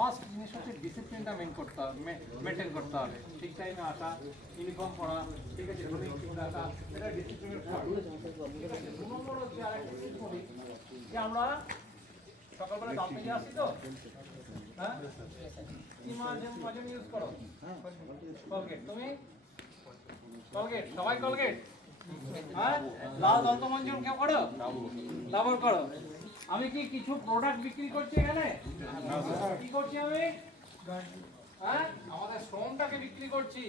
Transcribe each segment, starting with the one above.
First জিনিস হচ্ছে ডিসিপ্লিনটা maintain করতে হবে। ঠিক টাইমে আসা, ইউনিফর্ম পরা, ঠিক আছে, রাখা, এটা ডিসিপ্লিনের পার্ট। ঠিক আছে, 2 নম্বর হচ্ছে আরেকটা জিনিস বলি যে আমরা সকালবেলা দাঁত মেজে আসি তো, হ্যাঁ, কি মাঝে ইউজ করো? কলগেট। তুমি কলগেট, সবাই কলগেট, হ্যাঁ, লাল দন্তমঞ্জন কেউ করো? ডাবল করো। আমি কি কিছু প্রোডাক্ট বিক্রি করছি এখানে? কি করছি আমি? হ্যাঁ, আমাদের শ্রমটাকে বিক্রি করছি।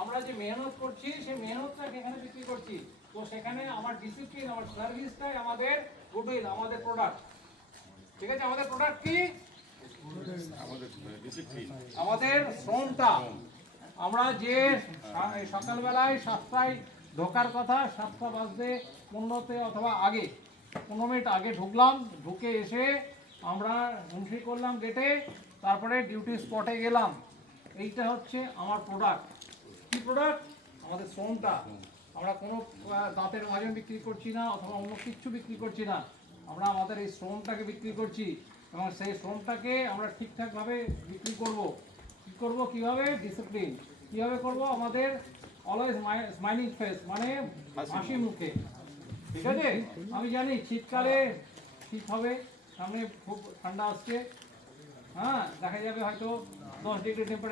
আমরা যে মেহনত করছি সেই মেহনতটাকে এখানে বিক্রি করছি। তো সেখানে আমার ডিসিপ্লিন, আমার সার্ভিসটাই আমাদের গুডউইল, আমাদের প্রোডাক্ট। ঠিক আছে, আমাদের প্রোডাক্ট কি? আমাদের শ্রমটা। আমরা যে সকালবেলায় 7টায় ঢোকার কথা, 7টা বাজতে 15তে অথবা আগে 15 মিনিট আগে ঢুকলাম, ঢুকে এসে আমরা এন্ট্রি করলাম গেটে, তারপরে ডিউটি স্পটে গেলাম। এইটা হচ্ছে আমার প্রোডাক্ট। কি প্রোডাক্ট? আমাদের শ্রমটা। আমরা কোনো দাঁতের মাজন বিক্রি করছি না অথবা অন্য কিছু বিক্রি করছি না, আমরা আমাদের এই শ্রমটাকে বিক্রি করছি এবং সেই শ্রমটাকে আমরা ঠিকঠাকভাবে বিক্রি করব। কী করবো, কীভাবে? ডিসিপ্লিন। কীভাবে করব? আমাদের অলওয়েজ স্মাইলিং ফেস, মানে হাসি মুখে। ঠিক আছে, আমি জানি শীতকালে শীত হবে, সামনে খুব ঠান্ডা আসছে, হ্যাঁ, দেখা যাবে হয়তো 10 ডিগ্রি টেম্পারেচার